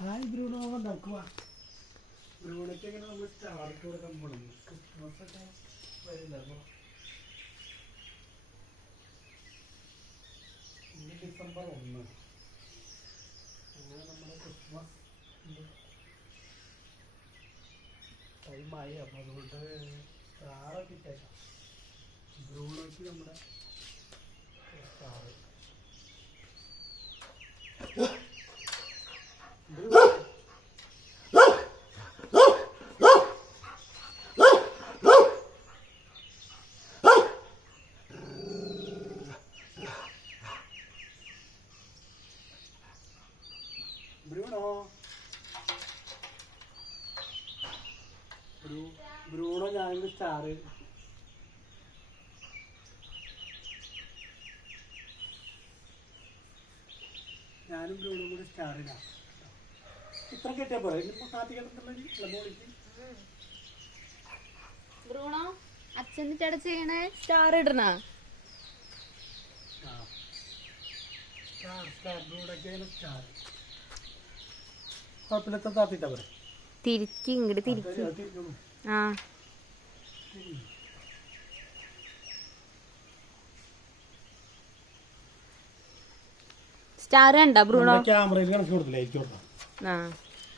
Hi Bruno ഉണ്ടാക്കുക. ബ്രൂണയ്ക്ക് എങ്ങനെ നമ്മൾ സ്റ്റാർക്ക് കൊടുക്കാൻ പോകണം? ക്രിസ്മസ് ഒക്കെ വരില്ല. അപ്പോൾ ഇന്ന് ഡിസംബർ 1 അങ്ങനെ നമ്മുടെ ക്രിസ്മസ് ടൈമായി. അപ്പോൾ അതുകൊണ്ട് സ്റ്റാറൊക്കെ ഇട്ടേക്കാം. ബ്രൂണോയ്ക്ക് നമ്മുടെ സ്റ്റാർ ബ്രൂണോ ഞാനൊരു സ്റ്റാർ. ഞാനും ബ്രൂണും കൂടി സ്റ്റാറിനാണ്. ഇത്ര കെട്ടിയാൽ പോരെ? ഇനിയിപ്പോൾ കാത്തി കിടന്നുണ്ടെങ്കിൽ ബ്രൂണോ അച്ഛൻ ചെയ്യണേ സ്റ്റാർ ഇടണ. കുഴപ്പമില്ല, താത്തിട്ടാ പോരെ? തിരിക്ക് ഇങ്ങോട്ട് തിരിക്ക്. ആ സ്റ്റാർ കണ്ടോ ബ്രൂണോ? ക്യാമറയിൽ കണക്ക് കൊടുത്തില്ലേ? ആ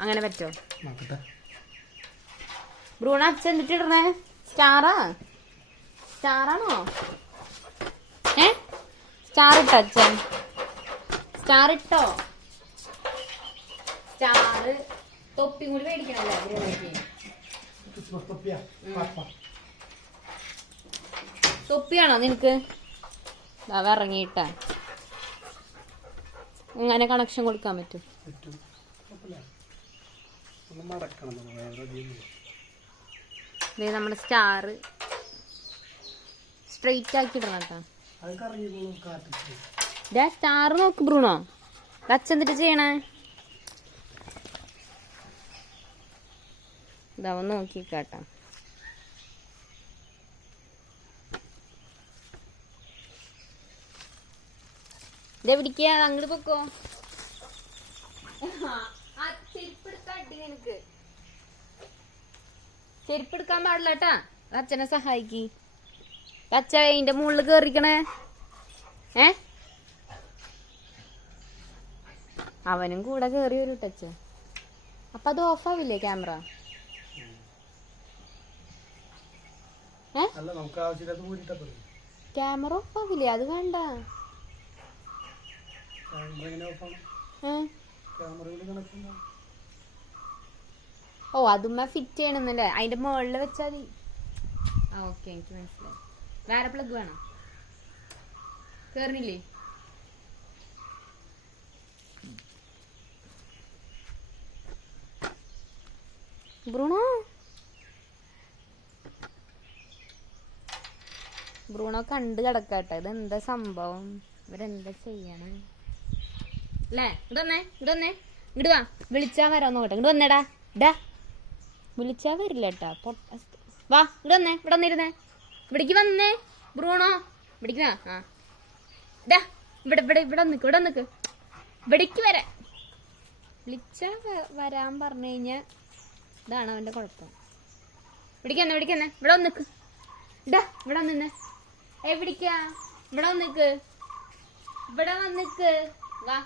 അങ്ങനെ പറ്റോ? ബ്രൂണോ അച്ഛൻ ഇടണേ സ്റ്റാറാ? സ്റ്റാറാണോ? സ്റ്റാർ ഇട്ടോ അച്ഛൻ? സ്റ്റാർ ഇട്ടോ? സ്റ്റാർ തൊപ്പി കൂടി മേടിക്കണല്ലേ ബ്രൂണോയ്ക്ക്? തൊപ്പിയാണോ നിനക്ക്? ഇറങ്ങിയിട്ട ഇങ്ങനെ കണക്ഷൻ കൊടുക്കാൻ പറ്റും. നമ്മുടെ സ്റ്റാർ സ്ട്രെയിറ്റ് ആക്കി ഇടണം കേട്ടോ. സ്റ്റാർ നോക്ക് ബ്രൂണോ. അച്ഛൻ എന്നിട്ട് ചെയ്യണേ ഇതാവൻ നോക്കിക്കാട്ടാ. ഇതെവിടിക്കാ? അങ്ങോട്ട് പൊക്കോ. നിനക്ക് ചെരുപ്പെടുക്കാൻ പാടില്ല കേട്ടാ. അച്ഛനെ സഹായിക്ക്. അച്ഛ അതിന്റെ മുകളിൽ കേറിക്കണേ. അവനും കൂടെ കേറി വരും ടച്ച്. അപ്പൊ അത് ഓഫാവില്ലേ ക്യാമറ? ക്യാമറ ഓഫാവില്ലേ? അത് വേണ്ട. ഓ അതുമ്മ ഫിറ്റ് ചെയ്യണമെന്നല്ലേ? അതിന്റെ മുകളിൽ വെച്ചാൽ മതി. ആ ഓക്കെ, എനിക്ക് മനസ്സിലായി. വേറെ പ്ലഗ് വേണം? കേറണില്ലേ? ബ്രൂണോ കണ്ട് കിടക്കാട്ടെ. ഇതെന്താ സംഭവം? ഇവരെന്താ ചെയ്യണം അല്ലേ? ഇങ്ങോട്ട് വാ. വിളിച്ചാ വരാൻ നോക്കട്ടെ. ഇങ്ങോട്ട് വന്നേടാ. വിളിച്ചാ വരില്ല കേട്ടാ. വാ ഇവിടെ വന്നേ. ഇവിടെ വന്നിരുന്നേ. ഇവിടേക്ക് വന്നേ ബ്രൂണോ. ഇവിടേക്ക് വാ. ഇവിടെ നിക്ക്. ഇവിടേക്ക് വരാൻ വിളിച്ചാ വരാൻ പറഞ്ഞു കഴിഞ്ഞാ ഇതാണ് അവന്റെ കുഴപ്പം. ഇവിടേക്ക് വന്നേ. ഇവിടെ വന്നിക്ക്. ഇവിടെ വന്നേ. എവിടേക്കാ? ഇവിടെ വന്നിക്ക്. വാ.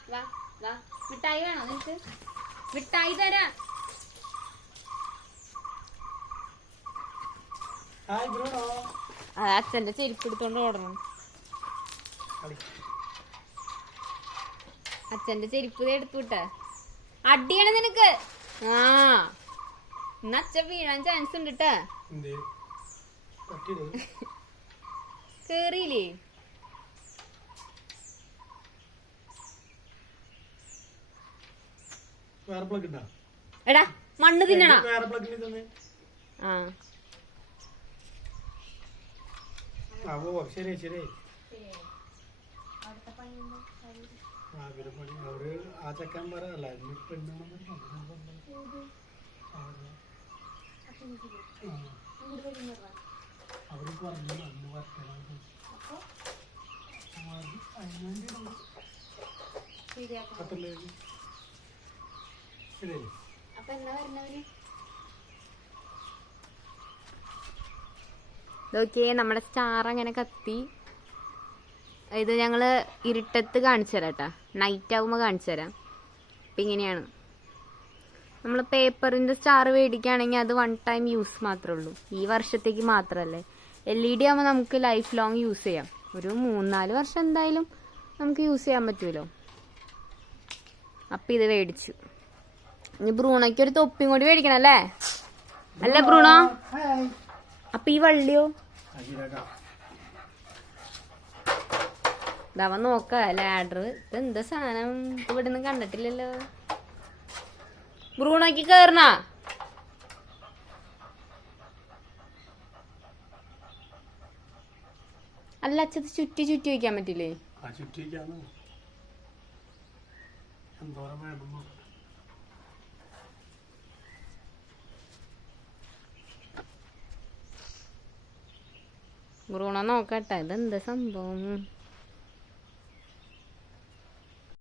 മിഠായി വേണോ നിനക്ക്? മിഠായി തരാ. അച്ഛന്റെ ചെരുപ്പ് എടുത്തോണ്ട് ഓടണം. അച്ഛന്റെ ചെരുപ്പ് എടുത്തുവിട്ടെ. അടിയാണ് നിനക്ക്. ഇന്ന് അച്ഛൻ വീഴാൻ ചാൻസ് ഉണ്ട് കേട്ടാ. കേറിയില്ലേ? എടാ മണ്ണ് തിന്നണ. ശരി ആ ചെക്കൻ പറയല്ല അവര് പറഞ്ഞു അന്ന് വർക്കണം. ശരി. അപ്പൊ എന്നാ വരണവര്? നോക്കിയേ നമ്മുടെ സ്റ്റാർ അങ്ങനെ കത്തി. ഇത് ഞങ്ങള് ഇരുട്ടത്ത് കാണിച്ചു തരാം കേട്ടാ, നൈറ്റ് ആകുമ്പോൾ കാണിച്ചു തരാം. അപ്പം ഇങ്ങനെയാണ്. നമ്മൾ പേപ്പറിൻ്റെ സ്റ്റാർ മേടിക്കുകയാണെങ്കിൽ അത് 1 ടൈം യൂസ് മാത്രമേ ഉള്ളൂ, ഈ വർഷത്തേക്ക് മാത്രമല്ലേ. LED ആകുമ്പോൾ നമുക്ക് ലൈഫ് ലോങ് യൂസ് ചെയ്യാം, ഒരു 3-4 വർഷം എന്തായാലും നമുക്ക് യൂസ് ചെയ്യാൻ പറ്റുമല്ലോ. അപ്പം ഇത് മേടിച്ചു. ഇനി ബ്രൂണോയ്ക്ക് ഒരു തൊപ്പിയും കൂടി മേടിക്കണം അല്ലേ, അല്ലേ ബ്രൂണോ? ഹായ്. അപ്പം ഈ വള്ളിയോ? അയ്യടാ. ഇതവൻ നോക്ക ലാഡർ. ഇതെന്താ സാധനം, ഇവിടെ നിന്ന് കണ്ടിട്ടില്ലല്ലോ. ബ്രൂണോയ്ക്ക് കേറണ? അല്ല അച്ഛത് ചുറ്റി ചുറ്റി വയ്ക്കാൻ പറ്റില്ലേ? ആ ചുറ്റിക്കാന്ന് എന്തോരം വേണം. ബ്രൂണോ നോക്കട്ടെ, ഇതെന്താ സംഭവം.